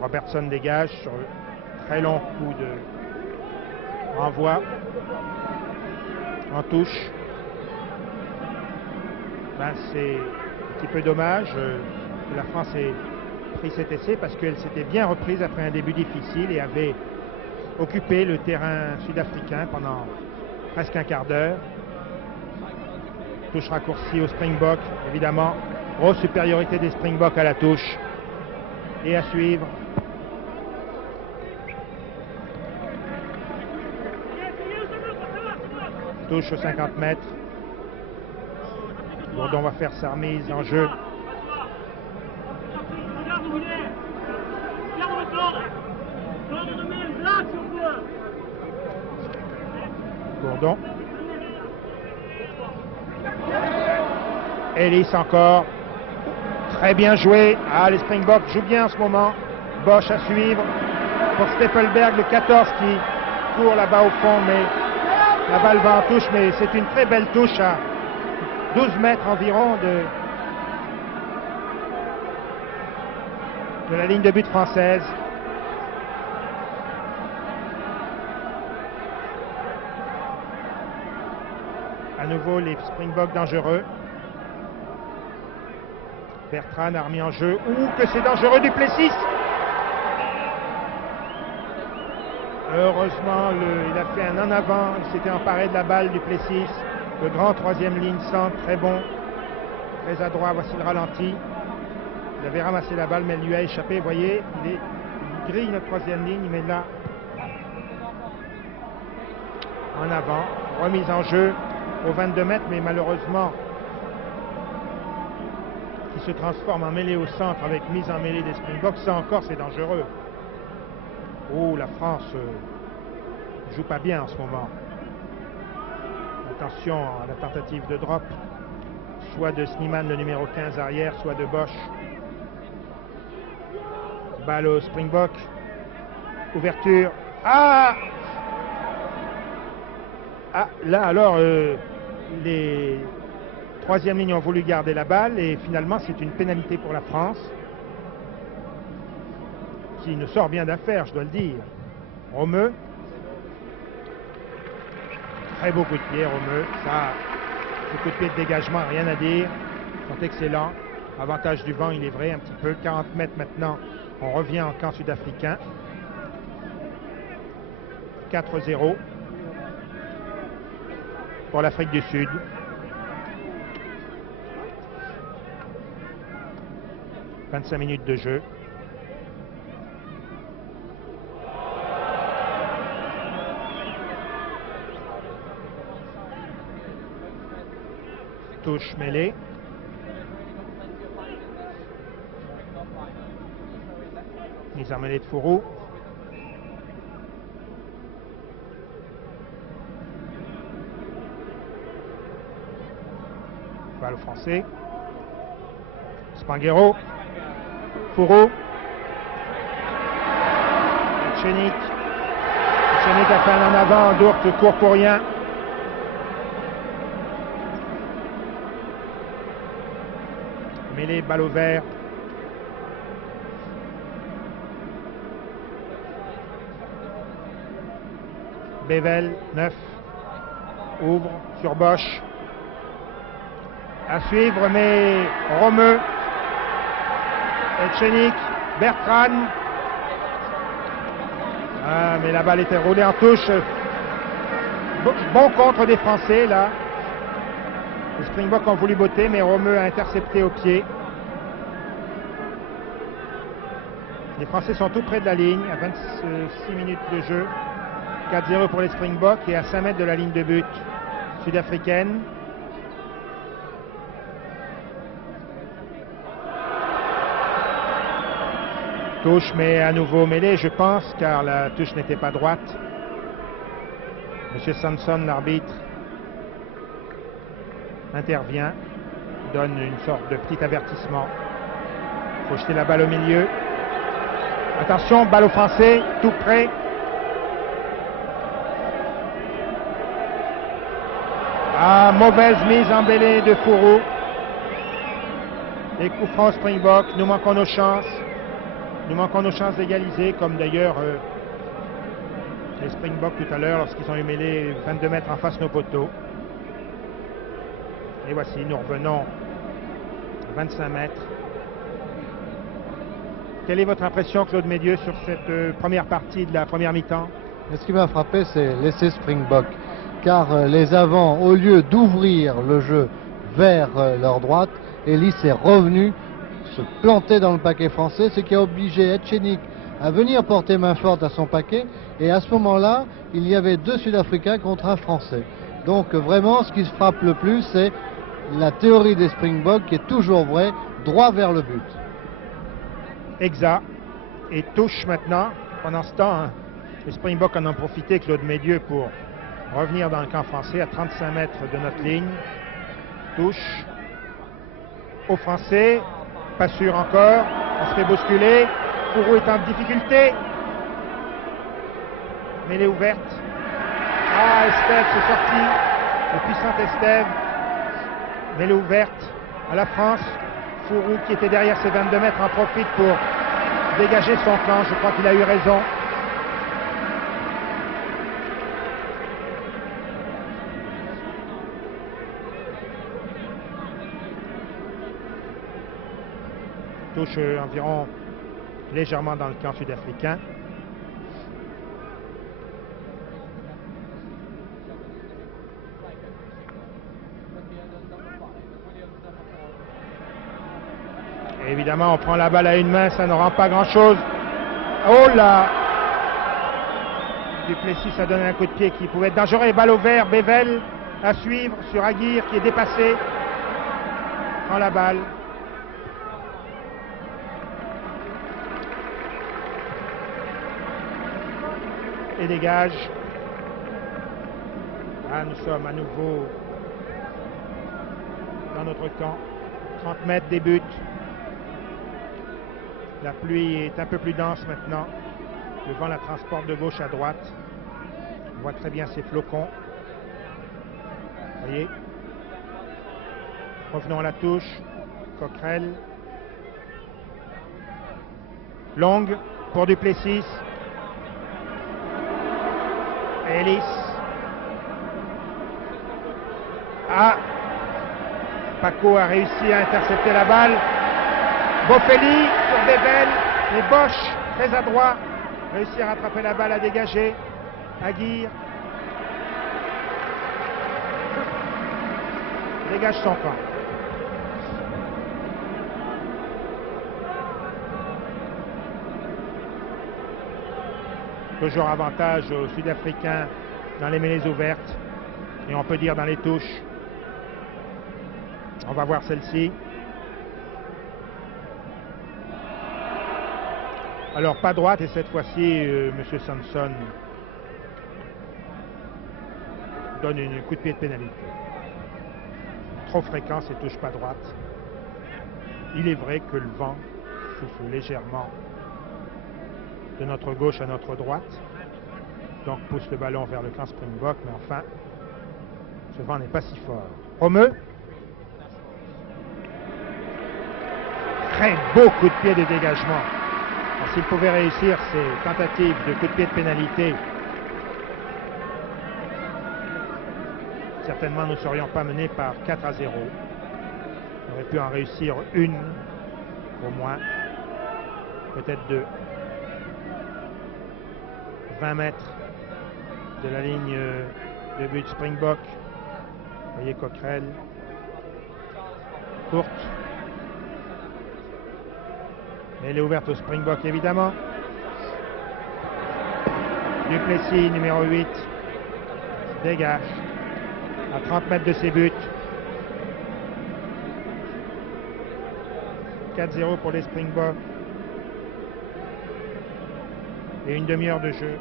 Robertson dégage sur le très long coup de renvoi en touche. Ben, c'est un petit peu dommage que la France ait pris cet essai parce qu'elle s'était bien reprise après un début difficile et avait occupé le terrain sud-africain pendant presque un quart d'heure. Touche raccourcie au Springbok, évidemment. Grosse supériorité des Springboks à la touche. Et à suivre. Touche aux 50 mètres. Bourdon va faire sa remise en jeu. Bourdon. Ellis encore. Très bien joué. Ah, les Springboks jouent bien en ce moment. Bosch à suivre. Pour Steffenberg, le 14 qui court là-bas au fond, mais la balle va en touche, mais c'est une très belle touche à 12 mètres environ de la ligne de but française. À nouveau, les Springboks dangereux. Bertrand a remis en jeu. Ouh, que c'est dangereux, Duplessis! Heureusement, il a fait un en avant. Il s'était emparé de la balle, Duplessis. Le grand troisième ligne centre, très bon. Très adroit, voici le ralenti. Il avait ramassé la balle, mais elle lui a échappé. Vous voyez, il grille notre troisième ligne. Il met là en avant. Remise en jeu aux 22 mètres, mais malheureusement, qui se transforme en mêlée au centre avec mise en mêlée des Springboks. Ça encore, c'est dangereux. Oh, la France joue pas bien en ce moment. Attention à la tentative de drop, soit de Snyman, le numéro 15 arrière, soit de Bosch. Balle au Springbok. Ouverture. Ah! Ah, là alors, les troisième lignes ont voulu garder la balle et finalement c'est une pénalité pour la France qui ne sort bien d'affaire, je dois le dire. Romeu. Très beau coup de pied, Romeu. Ça, le coup de pied de dégagement, rien à dire. Ils sont excellents. Avantage du vent, il est vrai, un petit peu. 40 mètres maintenant, on revient en camp sud-africain. 4-0 pour l'Afrique du Sud. « 25 minutes de jeu. Touche mêlée. Mise en mêlée de Fourou. Balle au Français. Spanghero. Fourou. Etchenik. Etchenik a fait un en avant. Dourte court pour rien. Mêlée, balle au vert. Bevel, 9. Ouvre sur Bosch. À suivre, mais Romeu. Etchenik. Bertrand. Ah, mais la balle était roulée en touche. Bon contre des Français, là. Les Springboks ont voulu botter, mais Romeu a intercepté au pied. Les Français sont tout près de la ligne, à 26 minutes de jeu. 4-0 pour les Springboks et à 5 mètres de la ligne de but sud-africaine. Touche, mais à nouveau mêlée, je pense, car la touche n'était pas droite. Monsieur Samson, l'arbitre, intervient, donne une sorte de petit avertissement. Il faut jeter la balle au milieu. Attention, balle au Français, tout près. Ah, mauvaise mise en mêlée de Fourou. Les coups francs Springbok, nous manquons nos chances. Nous manquons nos chances d'égaliser, comme d'ailleurs les Springboks tout à l'heure lorsqu'ils ont humilié 22 mètres en face nos poteaux. Et voici, nous revenons à 25 mètres. Quelle est votre impression, Claude Médieux, sur cette première partie de la première mi-temps? Ce qui m'a frappé, c'est l'essai Springbok, car les avants, au lieu d'ouvrir le jeu vers leur droite, Ellis est revenu se planter dans le paquet français, ce qui a obligé Etchenik à venir porter main forte à son paquet, et à ce moment-là, il y avait 2 Sud-Africains contre un Français. Donc vraiment, ce qui se frappe le plus, c'est la théorie des Springboks qui est toujours vraie, droit vers le but. Exact. Et touche maintenant. Pendant ce temps, hein, les Springboks en ont profité, Claude Médieux, pour revenir dans le camp français à 35 mètres de notre ligne. Touche. Aux Français. Pas sûr encore. On se fait bousculer. Fourou est en difficulté. Mêlée ouverte. Ah, Estève, c'est sorti. Le puissant Estève. Mêlée ouverte à la France. Fourou, qui était derrière ses 22 mètres, en profite pour dégager son flanc. Je crois qu'il a eu raison. Touche environ légèrement dans le camp sud-africain. Et évidemment, on prend la balle à une main, ça ne rend pas grand-chose. Oh là! Duplessis a donné un coup de pied qui pouvait être dangereux. Et balle au vert, Bevel à suivre sur Aguirre qui est dépassé. Prend la balle. Et dégage. Ah, nous sommes à nouveau dans notre camp. 30 mètres des buts. La pluie est un peu plus dense maintenant. Le vent la transporte de gauche à droite. On voit très bien ces flocons. Vous voyez. Revenons à la touche. Coquerel. Longue pour Duplessis. Ellis. Ah! Paco a réussi à intercepter la balle. Boffelli sur Bevel. Et Bosch, très adroit, réussit à rattraper la balle, à dégager. Aguirre. Dégage son camp. Toujours avantage aux Sud-Africains dans les mêlées ouvertes. Et on peut dire dans les touches. On va voir celle-ci. Alors pas droite et cette fois-ci, M. Samson donne un coup de pied de pénalité. Trop fréquent ces touches pas droite. Il est vrai que le vent souffle légèrement de notre gauche à notre droite. Donc pousse le ballon vers le camp Springbok, mais enfin, ce vent n'est pas si fort. Romeu. Très beau coup de pied de dégagement. S'il pouvait réussir ces tentatives de coup de pied de pénalité, certainement nous ne serions pas menés par 4-0. On aurait pu en réussir une, au moins, peut-être deux. 20 mètres de la ligne de but Springbok. Vous voyez Coquerel. Courte. Elle est ouverte au Springbok, évidemment. Duplessis, numéro 8, dégage à 30 mètres de ses buts. 4-0 pour les Springboks. Et une demi-heure de jeu.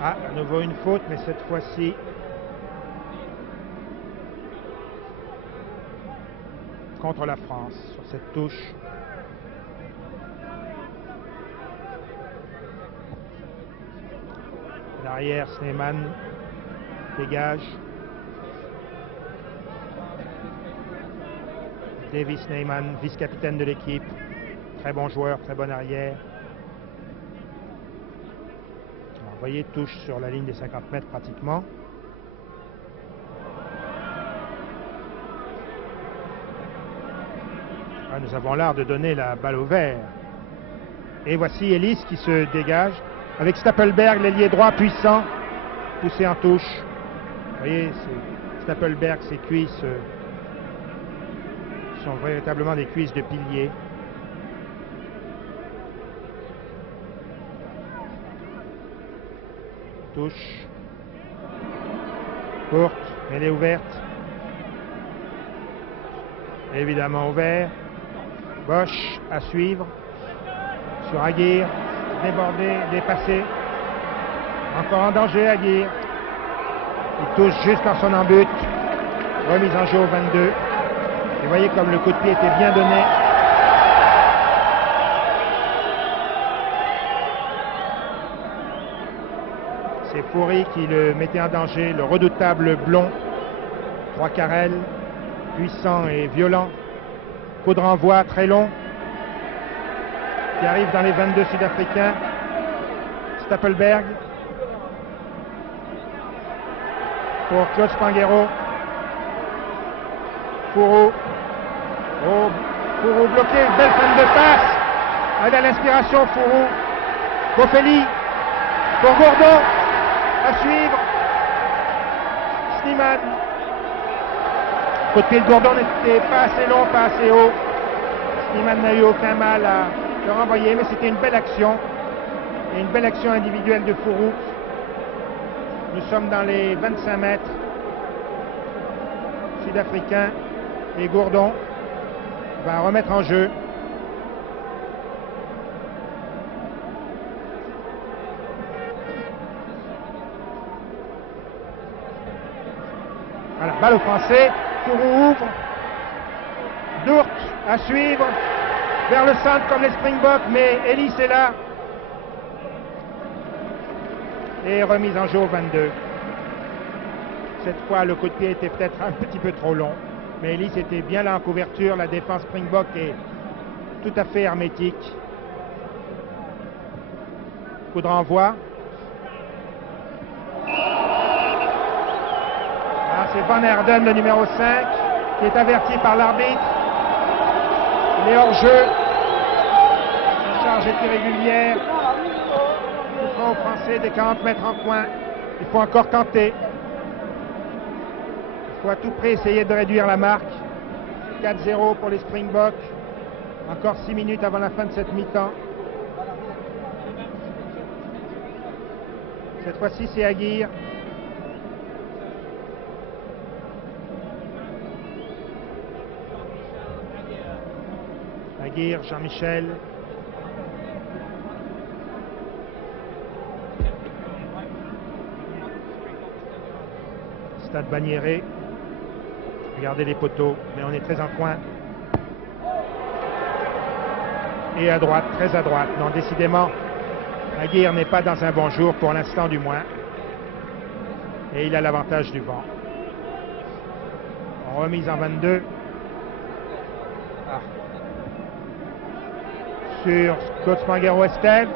Ah, à nouveau une faute, mais cette fois-ci, contre la France, sur cette touche. Derrière, Sneeman dégage. Davy Sneeman, vice-capitaine de l'équipe. Très bon joueur, très bon arrière. Alors, vous voyez, touche sur la ligne des 50 mètres pratiquement. Ah, nous avons l'art de donner la balle au vert. Et voici Ellis qui se dégage avec Stapelberg, l'ailier droit puissant, poussé en touche. Vous voyez, Stapelberg, ses cuisses sont véritablement des cuisses de pilier. Touche. Courte, elle est ouverte. Évidemment ouvert. Bosch à suivre. Sur Aguirre. Débordé, dépassé. Encore en danger, Aguirre. Il touche juste en son embut. Remise en jeu au 22. Et vous voyez comme le coup de pied était bien donné. C'est Foury qui le mettait en danger, le redoutable blond. 3 carrels, puissant et violent. Coup de renvoi très long qui arrive dans les 22 sud-africains. Stapelberg pour Claude Spanghero. Fourou. Oh, Fourou bloqué, belle fin de passe. Avec à l'inspiration, Fourou. Boffelli pour Gourdon. À suivre. Sneeman. Coup de pied de Gourdon n'était pas assez long, pas assez haut. Sneeman n'a eu aucun mal à le renvoyer, mais c'était une belle action. Et une belle action individuelle de Fourou. Nous sommes dans les 25 mètres sud-africains. Et Gourdon va remettre en jeu. Voilà, balle aux Français. Fourou ouvre. Dourt à suivre. Vers le centre comme les Springboks, mais Ellis est là. Et remise en jeu au 22. Cette fois, le coup de pied était peut-être un petit peu trop long. Mais Ellis était bien là en couverture. La défense Springbok est tout à fait hermétique. Coup de renvoi. Ah, c'est Van Herden, le numéro 5, qui est averti par l'arbitre. Il est hors jeu. La charge est irrégulière. Il faut aux Français des 40 mètres en coin. Il faut encore tenter. Il faut à tout prix essayer de réduire la marque. 4-0 pour les Springboks. Encore 6 minutes avant la fin de cette mi-temps. Cette fois-ci, c'est Aguirre. Aguirre, Jean-Michel. Stade Bagnéret. Regardez les poteaux, mais on est très en coin. Et à droite, très à droite. Non, décidément, Aguirre n'est pas dans un bon jour, pour l'instant du moins. Et il a l'avantage du vent. Remise en 22. Ah. Sur Claude Spanghero-Estève.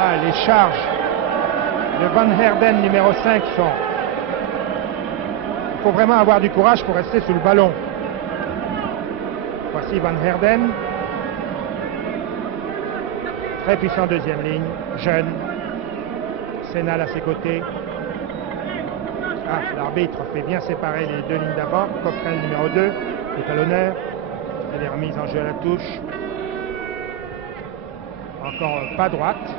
Ah, les charges de Van Herden, numéro 5, sont... Il faut vraiment avoir du courage pour rester sous le ballon. Voici Van Herden. Très puissant deuxième ligne, jeune. Sénal à ses côtés. Ah, l'arbitre fait bien séparer les deux lignes d'avant. Cochrane numéro 2 est à l'honneur. Elle est remise en jeu à la touche. Encore pas droite.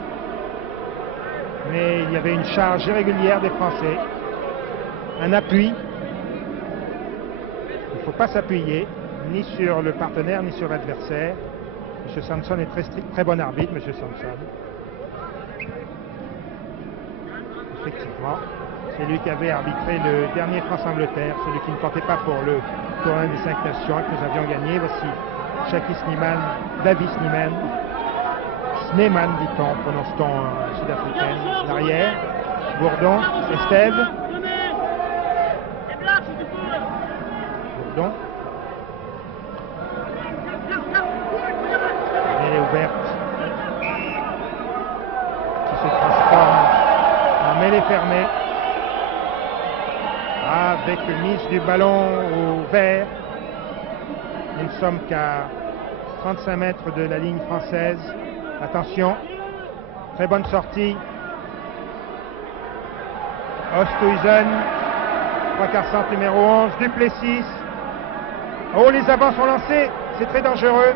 Mais il y avait une charge irrégulière des Français. Un appui. Il ne faut pas s'appuyer ni sur le partenaire ni sur l'adversaire. M. Samson est très strict, très bon arbitre, M. Samson. Effectivement, c'est lui qui avait arbitré le dernier France-Angleterre, celui qui ne comptait pas pour le tournoi des 5 nations que nous avions gagné. Voici Shaki Sneeman, Davy Sneeman, Sneeman, dit-on, prononce-t-on sud-africaine. L'arrière, Bourdon, Estève. Bourdon. Elle est ouverte. Qui se transforme en mêlée fermée. Avec mise du ballon au vert. Nous ne sommes qu'à 35 mètres de la ligne française. Attention, très bonne sortie. Oosthuizen, 3/4 centre numéro 11, Duplessis. Oh, les avants sont lancés, c'est très dangereux.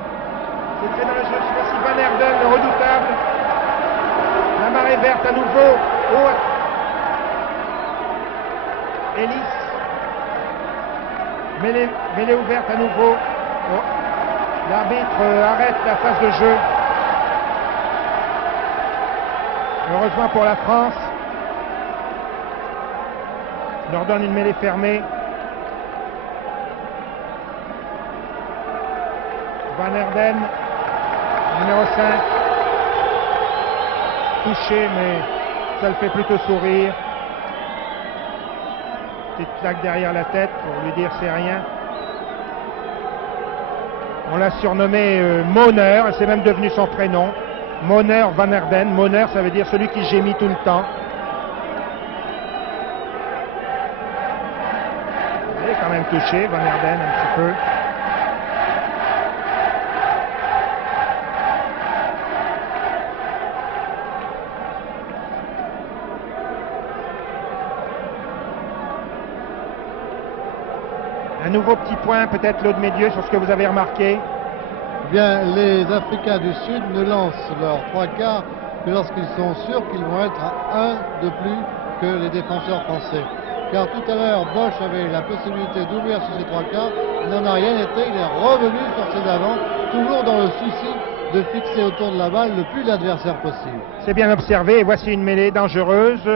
C'est très dangereux, je sais pas si Van Herden, le redoutable. La marée verte à nouveau. Oh. Ellis. Mêlée ouverte à nouveau. Oh. L'arbitre arrête la phase de jeu. Heureusement pour la France. Il leur donne une mêlée fermée. Van Herden, numéro 5. Touché, mais ça le fait plutôt sourire. Petite claque derrière la tête pour lui dire c'est rien. On l'a surnommé Moner, c'est même devenu son prénom. Moner Van Herden. Moner, ça veut dire celui qui gémit tout le temps. Il est quand même touché, Van Herden, un petit peu. Un nouveau petit point, peut-être Claude Médieux, sur ce que vous avez remarqué. Eh bien, les Africains du Sud ne lancent leurs 3/4 que lorsqu'ils sont sûrs qu'ils vont être à 1 de plus que les défenseurs français. Car tout à l'heure, Bosch avait la possibilité d'ouvrir sur ses 3/4. Il n'en a rien été, il est revenu sur ses avants, toujours dans le souci de fixer autour de la balle le plus d'adversaires possible. C'est bien observé, et voici une mêlée dangereuse.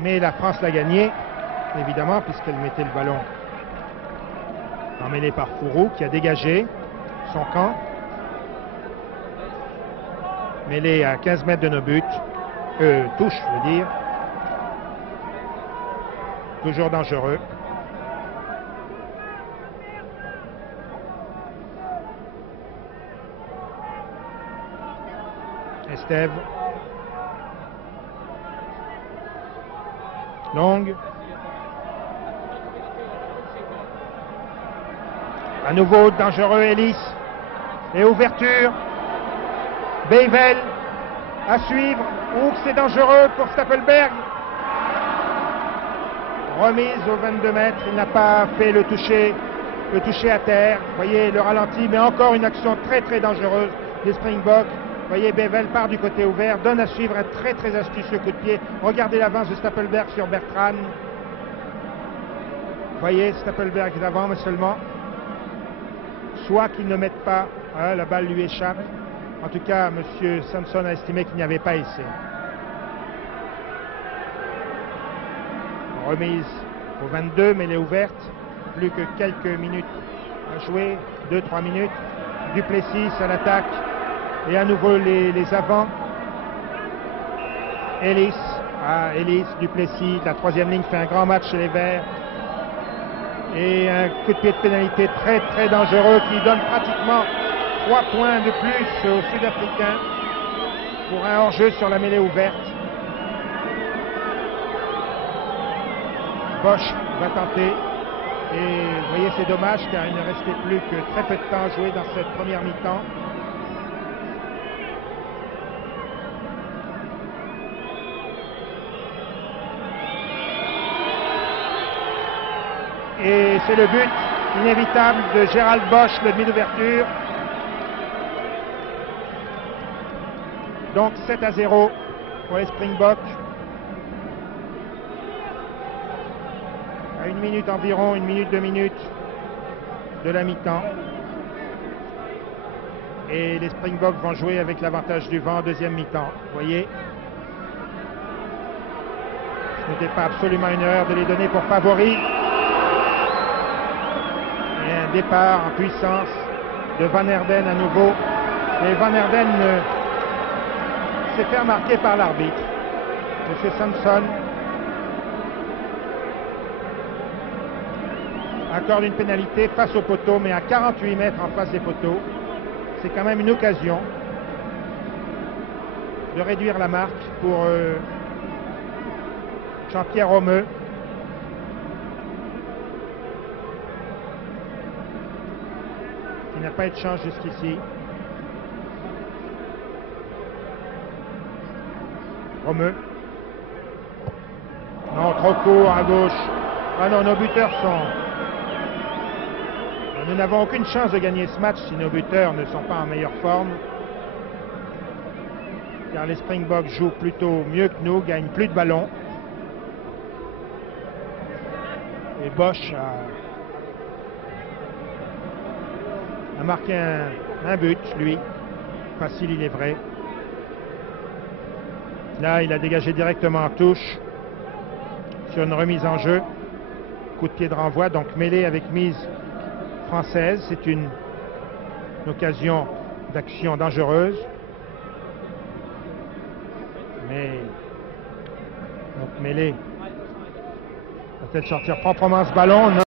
Mais la France l'a gagnée, évidemment, puisqu'elle mettait le ballon emmêlé par Fourou, qui a dégagé son camp. Mêlée à 15 mètres de nos buts. Touche, je veux dire. Toujours dangereux. Estève. Longue. À nouveau dangereux, Ellis. Et ouverture. Beivel. À suivre. Ouh, c'est dangereux pour Stapelberg. Remise aux 22 mètres. Il n'a pas fait le toucher à terre. Vous voyez le ralenti, mais encore une action très très dangereuse des Springboks. Vous voyez, Beivel part du côté ouvert, donne à suivre un très très astucieux coup de pied. Regardez l'avance de Stapelberg sur Bertrand. Vous voyez, Stapelberg est devant, mais seulement. Soit qu'il ne mette pas, la balle lui échappe. En tout cas, M. Samson a estimé qu'il n'y avait pas essai. Remise au 22, mais elle est ouverte. Plus que quelques minutes à jouer, 2-3 minutes. Duplessis à l'attaque. Et à nouveau les avants. Ellis, Duplessis, la troisième ligne fait un grand match chez les Verts. Et un coup de pied de pénalité très très dangereux qui donne pratiquement 3 points de plus aux Sud-Africains pour un hors-jeu sur la mêlée ouverte. Bosch va tenter. Et vous voyez, c'est dommage car il ne restait plus que très peu de temps à jouer dans cette première mi-temps. Et c'est le but inévitable de Gérald Bosch, le demi d'ouverture. Donc 7-0 pour les Springboks. À 1 minute environ, 1 minute, 2 minutes de la mi-temps. Et les Springboks vont jouer avec l'avantage du vent en deuxième mi-temps. Vous voyez, ce n'était pas absolument une erreur de les donner pour favoris. Et un départ en puissance de Van Herden à nouveau. Et Van Herden s'est fait remarquer par l'arbitre. M. Samson accorde une pénalité face au poteau, mais à 48 mètres en face des poteaux. C'est quand même une occasion de réduire la marque pour Jean-Pierre Romeu. Il n'a pas eu de chance jusqu'ici. Romeu. Non, trop court à gauche. Ah non, nos buteurs sont... Nous n'avons aucune chance de gagner ce match si nos buteurs ne sont pas en meilleure forme. Car les Springboks jouent plutôt mieux que nous, gagnent plus de ballons. Et Bosch a marqué un but, lui. Facile, il est vrai. Là, il a dégagé directement en touche sur une remise en jeu. Coup de pied de renvoi, donc mêlé avec mise française. C'est une occasion d'action dangereuse. Mais donc mêlé va peut-être sortir proprement ce ballon.